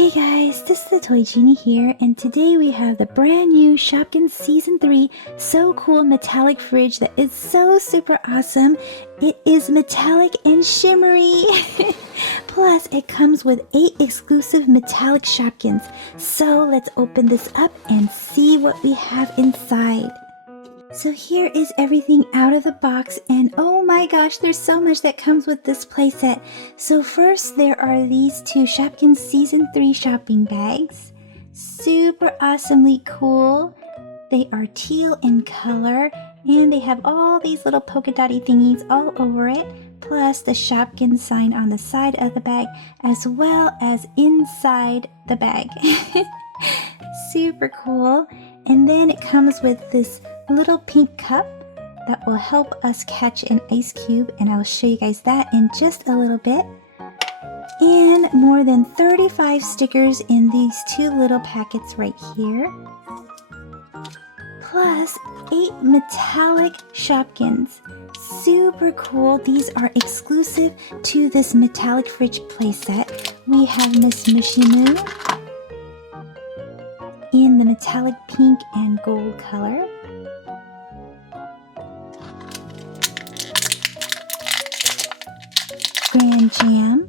Hey guys, this is the Toy Genie here, and today we have the brand new Shopkins Season 3 So Cool Metallic Fridge that is so super awesome. It is metallic and shimmery. Plus, it comes with 8 exclusive metallic Shopkins. So let's open this up and see what we have inside. So here is everything out of the box, and oh my gosh, there's so much that comes with this playset. So first there are these 2 Shopkins Season 3 shopping bags. Super awesomely cool. They are teal in color, and they have all these little polka dotty thingies all over it, plus the Shopkins sign on the side of the bag, as well as inside the bag. Super cool. And then it comes with this little pink cup that will help us catch an ice cube, and I'll show you guys that in just a little bit. And more than 35 stickers in these 2 little packets right here. Plus 8 metallic Shopkins. Super cool. These are exclusive to this metallic fridge playset. We have Miss Mushy Moo in the metallic pink and gold color. Grand Jam.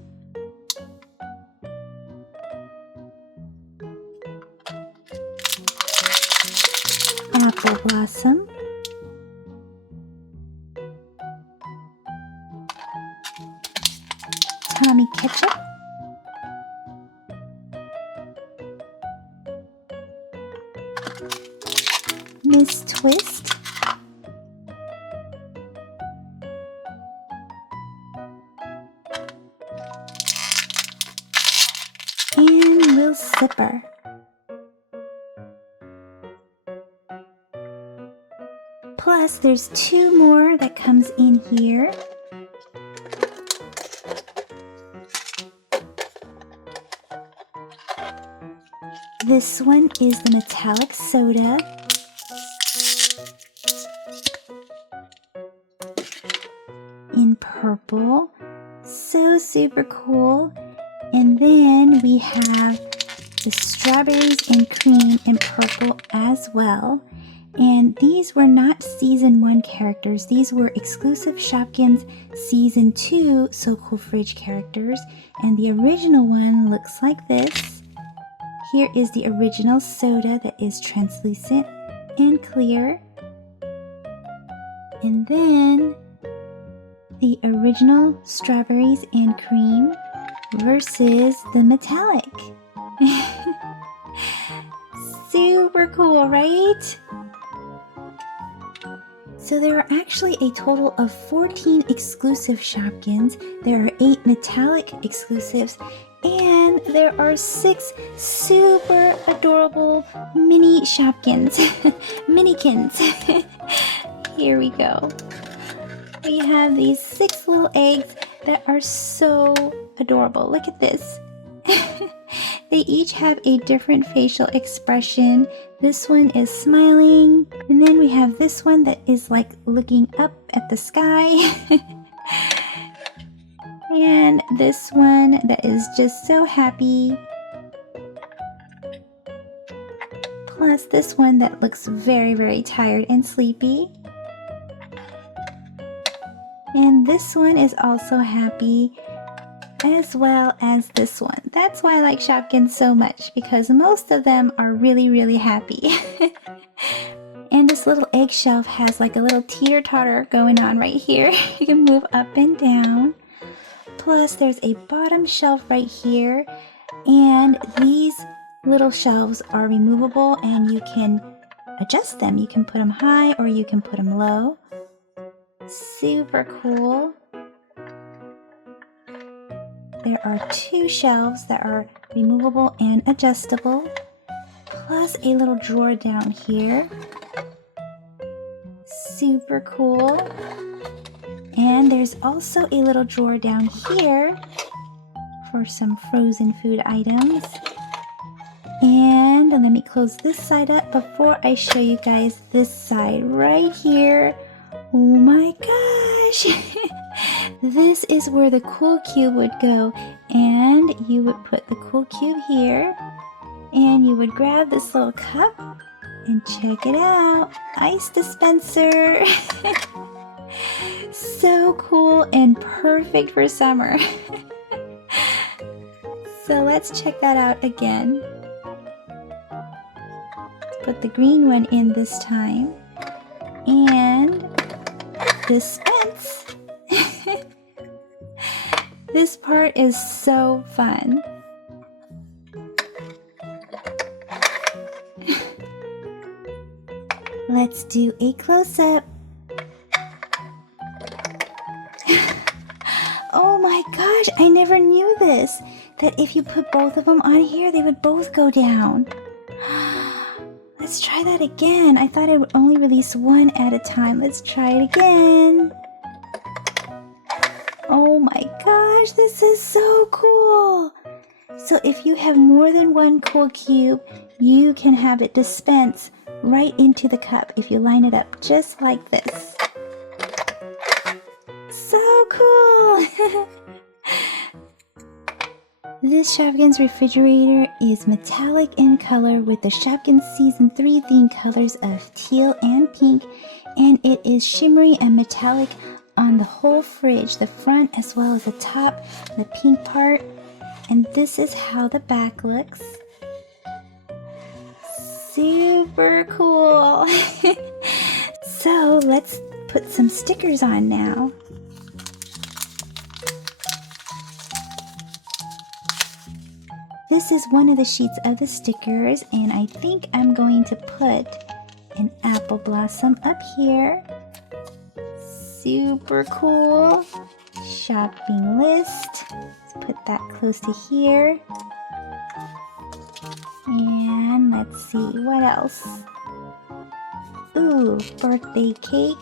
Apple Blossom. Tommy Ketchup. Miss Twist. And Lil Zipper. Plus, there's 2 more that comes in here. This one is the metallic soda. In purple. So super cool. And then we have the strawberries and cream in purple as well. And these were not Season 1 characters. These were exclusive Shopkins Season 2 So Cool Fridge characters. And the original one looks like this. Here is the original soda that is translucent and clear. And then the original strawberries and cream versus the metallic. Super cool, right? So there are actually a total of 14 exclusive Shopkins. There are 8 metallic exclusives, and there are 6 super adorable mini Shopkins. Minikins. Here we go. We have these 6 little eggs that are so adorable. Look at this. They each have a different facial expression. This one is smiling, and then we have this one that is like looking up at the sky. And this one that is just so happy. Plus this one that looks very, very tired and sleepy. And this one is also happy, as well as this one. That's why I like Shopkins so much, because most of them are really, really happy. And this little egg shelf has like a little teeter-totter going on right here. You can move up and down. Plus there's a bottom shelf right here, and these little shelves are removable and you can adjust them. You can put them high or you can put them low. Super cool. There are 2 shelves that are removable and adjustable, plus a little drawer down here. Super cool. And there's also a little drawer down here for some frozen food items. And let me close this side up before I show you guys this side right here. Oh my gosh! This is where the cool cube would go, And you would put the cool cube here, and you would grab this little cup and check it out. Ice dispenser. So cool and perfect for summer. So let's check that out again. Put the green one in this time. And dispense. This part is so fun. Let's do a close-up. Oh my gosh, I never knew this. That if you put both of them on here, they would both go down. Let's try that again. I thought it would only release one at a time. Let's try it again. Oh my gosh, this is so cool. So if you have more than one cool cube, you can have it dispense right into the cup if you line it up just like this. So cool. This Shopkins refrigerator is metallic in color with the Shopkins Season 3 theme colors of teal and pink, and it is shimmery and metallic on the whole fridge, the front as well as the top, the pink part. And this is how the back looks. Super cool. So let's put some stickers on now. This is one of the sheets of the stickers, and I think I'm going to put an apple blossom up here. Super cool. Shopping list. Let's put that close to here. And let's see, what else? Ooh, birthday cake.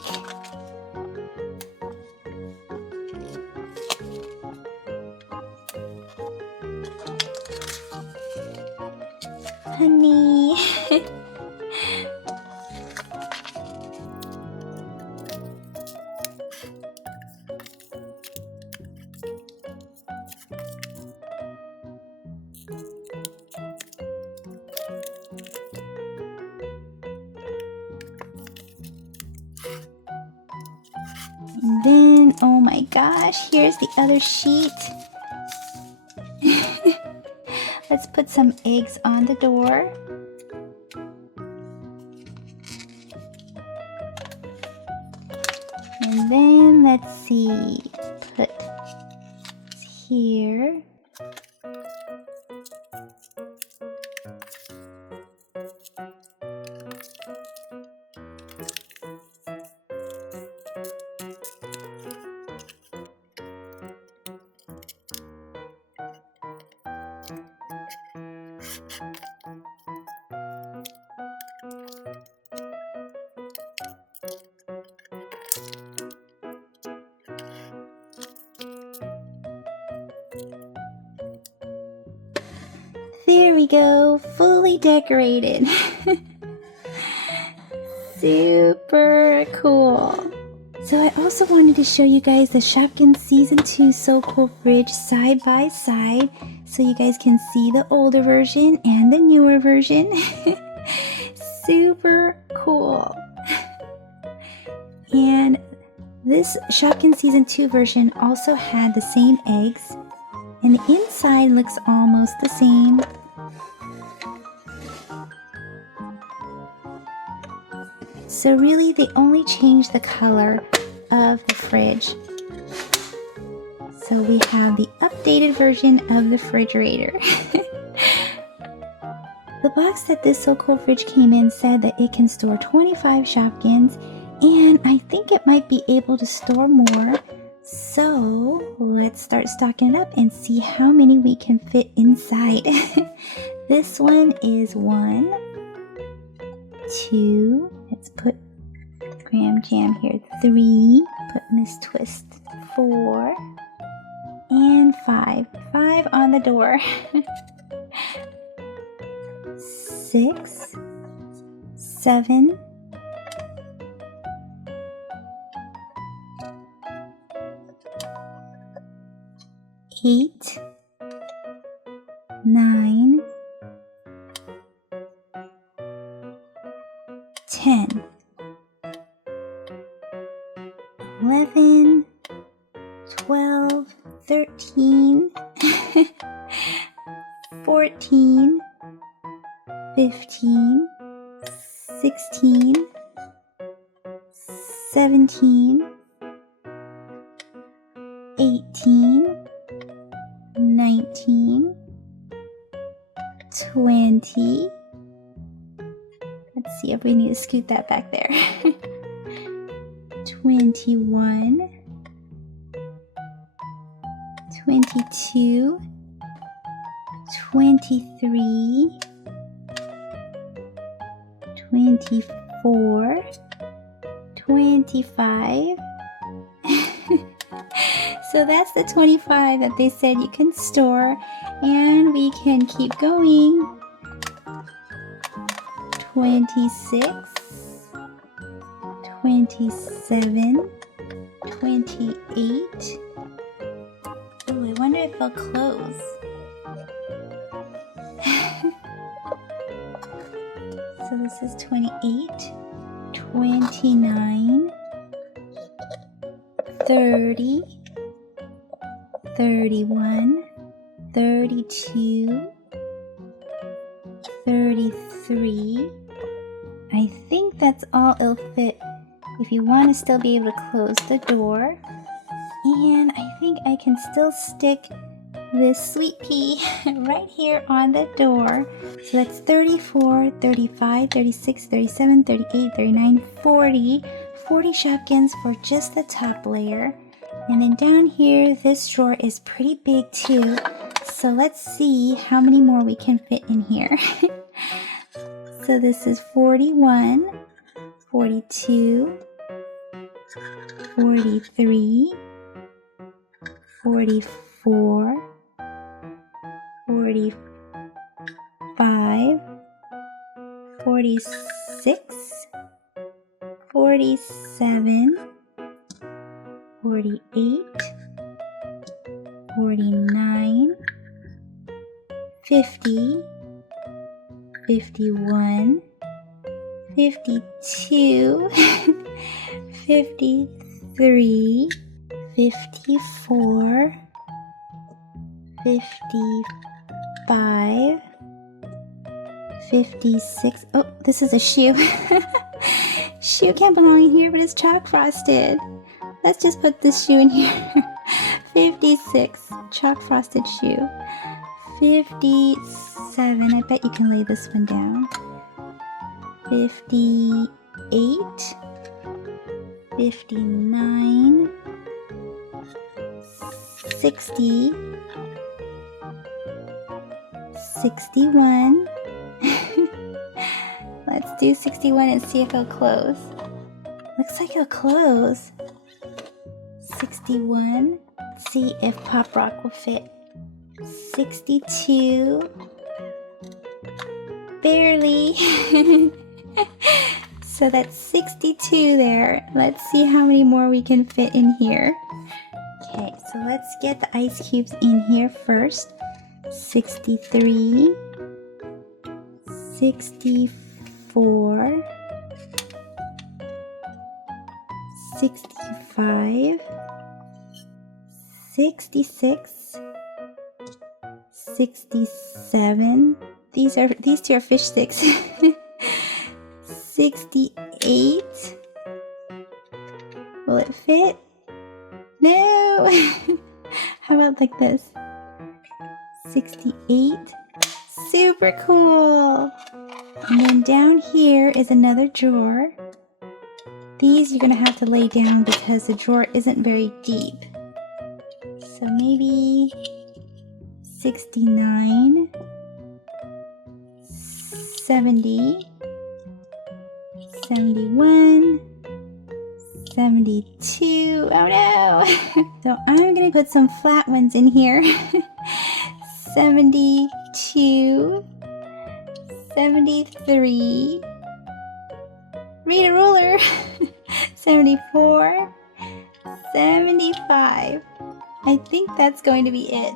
Honey. And then, oh my gosh, here's the other sheet. Let's put some eggs on the door. And then let's see, put here. There we go, fully decorated. Super cool. So I also wanted to show you guys the Shopkins Season 2 So Cool fridge side by side, so you guys can see the older version and the newer version. Super cool. And this Shopkins Season 2 version also had the same eggs, and the inside looks almost the same. So really, they only changed the color of the fridge. So we have the updated version of the refrigerator. The box that this So Cool fridge came in said that it can store 25 Shopkins, and I think it might be able to store more. So let's start stocking it up and see how many we can fit inside. This one is 1, 2, let's put Graham Jam here, 3, put Miss Twist, 4, and 5. 5 on the door. 6, 7, 8, 10, 11, 12, 13, 14, 15, 16, 17, 18, 19, 20. Let's see if we need to scoot that back there. 21, 22, 23, 24, 25. So that's the 25 that they said you can store, and we can keep going. 26, 27, 28. Oh, I wonder if they'll close. So this is 28, 29, 30, 31, 32, 33. I think that's all it'll fit if you want to still be able to close the door. And I think I can still stick this sweet pea right here on the door. So that's 34, 35, 36, 37, 38, 39, 40. 40 Shopkins for just the top layer. And then down here, this drawer is pretty big too. So let's see how many more we can fit in here. So this is 41, 42, 43, 44, 45, 46, 47, 48, 49, 50, 51, 52, 53, 54, 55, 56. Oh, this is a shoe. Shoe can't belong in here, but it's chalk frosted. Let's just put this shoe in here. 56, chalk frosted shoe. 57, I bet you can lay this one down. 58, 59, 60, 61. Let's do 61 and see if it'll close. Looks like it'll close. 61. Let's see if Pop Rock will fit. 62. Barely. So that's 62 there. Let's see how many more we can fit in here. Okay, so let's get the ice cubes in here first. 63, 64, 65, 66, 67. These two are fish sticks. 68. Will it fit? No. How about like this? 68. Super cool. And then down here is another drawer. These you're gonna have to lay down because the drawer isn't very deep. So maybe 69, 70, 71, 72. Oh no! So I'm gonna put some flat ones in here. 72, 73. Read a ruler. 74, 75. I think that's going to be it.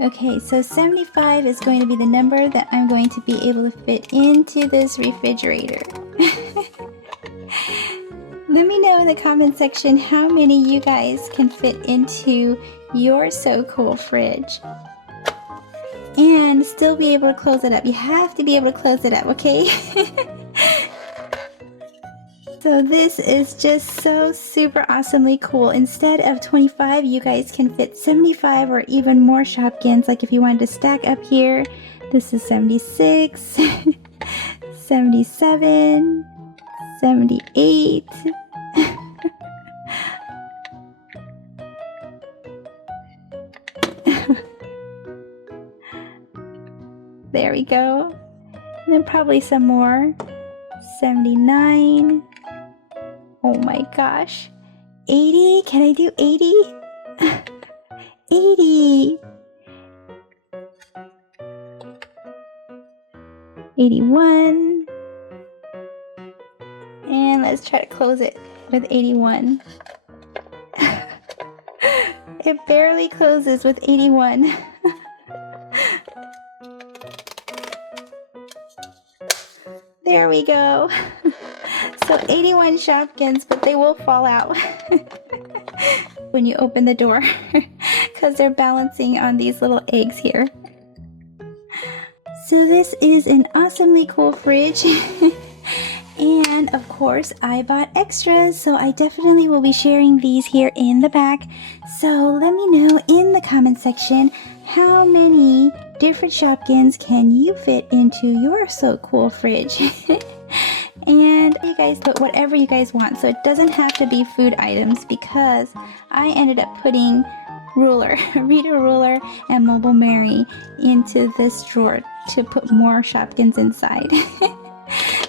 Okay, so 75 is going to be the number that I'm going to be able to fit into this refrigerator. Let me know in the comment section how many you guys can fit into your so cool fridge. And still be able to close it up. You have to be able to close it up, okay? So this is just so super awesomely cool. Instead of 25, you guys can fit 75 or even more Shopkins. Like if you wanted to stack up here, this is 76, 77, 78. There we go. And then probably some more. 79. Oh my gosh. 80? Can I do 80? 80. 81. And let's try to close it with 81. It barely closes with 81. There we go. So 81 Shopkins, but they will fall out when you open the door because they're balancing on these little eggs here. So this is an awesomely cool fridge. And of course I bought extras, so I definitely will be sharing these here in the back. So let me know in the comment section how many different Shopkins can you fit into your so cool fridge. And you guys put whatever you guys want, so it doesn't have to be food items, because I ended up putting Rita Ruler and Mobile Mary into this drawer to put more Shopkins inside.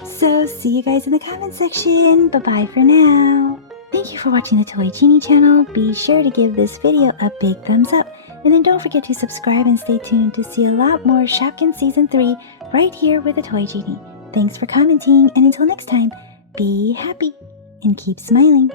So see you guys in the comment section. Bye bye for now. Thank you for watching the Toy Genie channel. Be sure to give this video a big thumbs up, and then don't forget to subscribe and stay tuned to see a lot more Shopkins Season 3 right here with the Toy Genie. Thanks for commenting, and until next time, be happy and keep smiling.